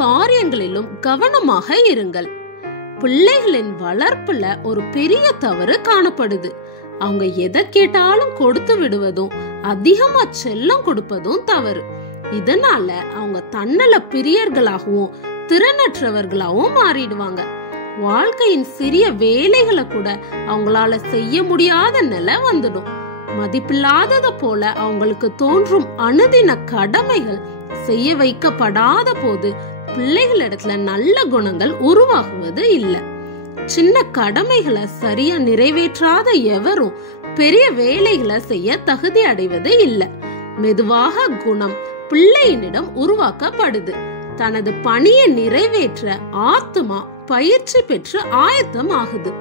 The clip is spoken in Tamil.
காரியங்களிலும் கவனமாக இருங்கள். பிள்ளைகளின் வளர்ப்புல ஒரு பெரிய தவறு காணப்படுது. அவங்க எதை கேட்டாலும் கொடுத்து விடுவதும் அதிகமா செல்லம் கொடுப்பதும் தவறு. இதனால அவங்க தன்னல பிரியர்களாகவும் திறனற்றவர்களாகவும் மாறிடுவாங்க. வாழ்க்கையின் சிறிய வேலைகளை கூட அவங்களால செய்ய முடியாத நிலை வந்துடும். மதிப்பில்லாதத போல அவங்களுக்கு தோன்றும் அனுதின கடமைகள் செய்ய வைக்கப்படாத போது பிள்ளைகளிடத்துல நல்ல குணங்கள் உருவாகுவது இல்லை. சின்ன கடமைகளை சரியா நிறைவேற்றாத எவரும் பெரிய வேலைகளை செய்ய தகுதி அடைவது இல்லை. மெதுவாக குணம் பிள்ளையினிடம் உருவாக்கப்படுது. தனது பணியை நிறைவேற்ற ஆத்துமா பயிற்சி பெற்று ஆயத்தம் ஆகுது.